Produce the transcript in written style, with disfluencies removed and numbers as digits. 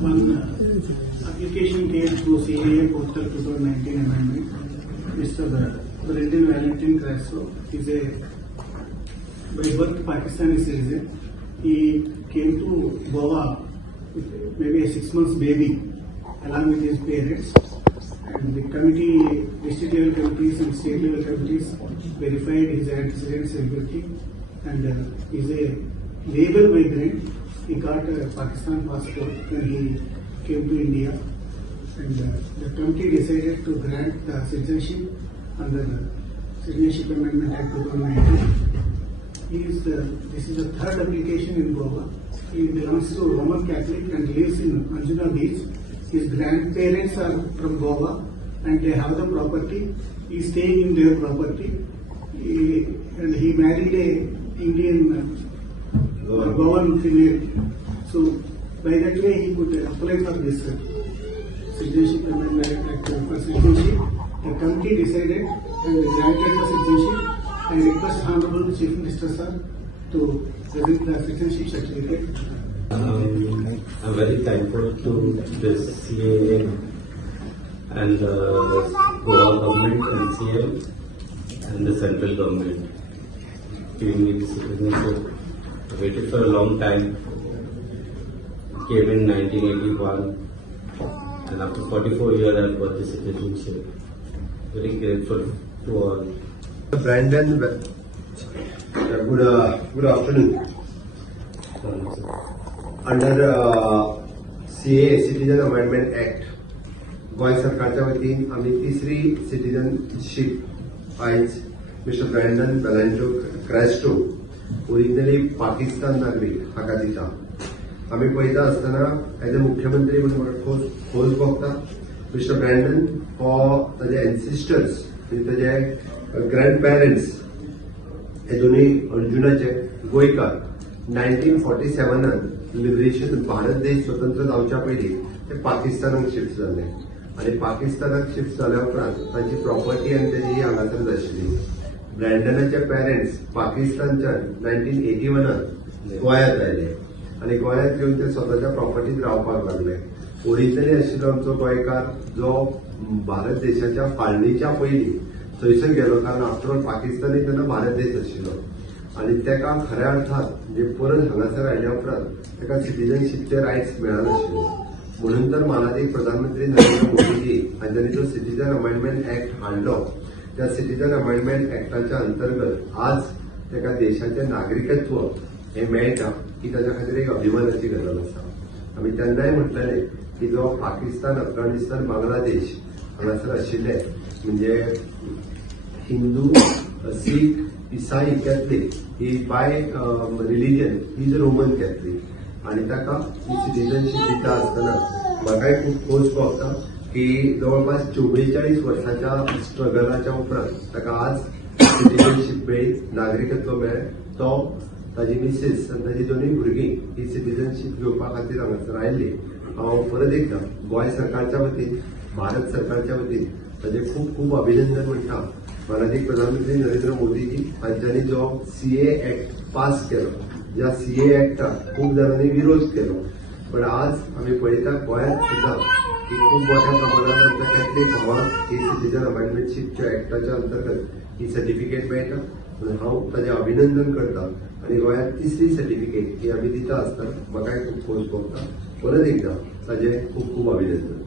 One application came through CAA Portal 2019 amendment. Mr. Brendan Valentin Crasso is a by birth Pakistani citizen. He came to Goa with maybe a 6 months baby along with his parents. And the committee, district level committees and state level committees verified his antecedents and everything. And is a labor migrant. He got a Pakistan passport when he came to India. And the committee decided to grant the citizenship under the Citizenship Amendment Act 2019. This is the third application in Goa. He belongs to Roman Catholic and lives in Anjuna Beach. His grandparents are from Goa and they have the property. He is staying in their property. And he married a Indian Goan female. So by that way he could apply for this Citizenship Amendment Act for citizenship. The committee decided and granted the citizenship. I request Honorable Chief Minister Sir to present the citizenship certificate. I'm very thankful to this CAA and the Goa government and CM and the central government giving me the citizenship. I waited for a long time. Came in 1981 and after 44 years I got the citizenship. Very grateful to all. Brandon, good afternoon. Under CAA Citizen Amendment Act, गोय सरकारच्या वतीन आम्ही तिसरी citizenship आयज mister Brandon वेलेंटो Crasto originally Pakistan नागरीक हाका दिता. आम्ही पळयता आसतना एज अ मुख्यमंत्री म्हणून म्हाका खोस भोगता. मिस्टर ब्रँडन हो ताजे एन्सिस्टर्स म्हणजे ताजे ग्रँड पेरेंट्स हे दोन्ही अर्जुनाचे गोंयकार 1947 लिबरेशन भारत देश स्वतंत्र जावच्या पयलीं ते पाकिस्तानाक शिफ्ट जाले आणि पाकिस्तानाक शिफ्ट जाल्या उपरांत ताची प्रॉपर्टी आनी तेजी हांगासर आशिल्ली. ब्रँडनाचे पेरेंट्स पाकिस्तानच्यान 1981 गोंयांत आयले आणि गोंयांत येवन ते स्वताच्या प्रॉपर्टीत रावपाक लागले. ओरिजिनली आशिल्लो आमचो गोंयकार जो भारत देशाच्या फाळणीच्या पयलीं थंयसर गेलो, कारण आफ्टर ऑल पाकिस्तानी तेन्ना भारत देश आशिल्लो आणि तेका खऱ्या अर्थात म्हणजे परत हांगासर आयल्या उपरांत तेका सिटीजनशिपचे रायट्स मेळनाशिल्ले. म्हणून तर माननीय प्रधानमंत्री नरेंद्र मोदीजी हांच्यानी जो सिटीजन अमेंडमेंट ऍक्ट हाडलो, त्या सिटीजन अमेंडमेंट ऍक्टाच्या अंतर्गत आज तेका देशाचें नागरिकत्व हे मेळटा ही ताच्या खातीर एक अभिमानाची गजाल आसा. आमी तेन्नाय म्हटलेलें की जो पाकिस्तान, अफगाणिस्तान, बांगलादेश हांगासर आशिल्ले म्हणजे हिंदू, सीख, इसाई, Catholic he by religion he is Roman Catholic आणि ताका ही सिटीजनशीप दिता आसतना म्हाकाय खूब खोस भोगता की जवळपास 44 वर्सांच्या स्ट्रगलाच्या उपरांत ताका आज सिटीजनशीप मेळ्ळी, नागरिकत्व मेळ्ळें. तो ताजी मिसेस आनी ताजी दोनूय भुरगीं ही सिटीजनशीप घेवपा खातीर हांगासर आयिल्ली. हांव परत एकदा गोंय सरकारच्या वतीन, भारत सरकारच्या वतीन ताजे खूब खूब अभिनंदन म्हणटा. माननीय प्रधानमंत्री नरेंद्र मोदीजी हांच्यानी जो CAA ऍक्ट पास केलो, ज्या CAA ऍक्टाक खूब जाणांनी विरोध केलो, पण आज आम्ही पळयता गोंयांत सुद्धा की खूब मोठ्या प्रमाणात आमच्या कॅथलीक भावांक ही सिटीजन अमेंडमेंटशिपच्या ऍक्टाच्या अंतर्गत ही सर्टिफिकेट मेळटा. म्हणून हांव ताजें अभिनंदन करता आणि गोंयांत तिसरी सर्टिफिकेट ही आमी दिता आसतना म्हाकाय खूब खोस भोगता. परत एकदा ताजें खूब खूब अभिनंदन.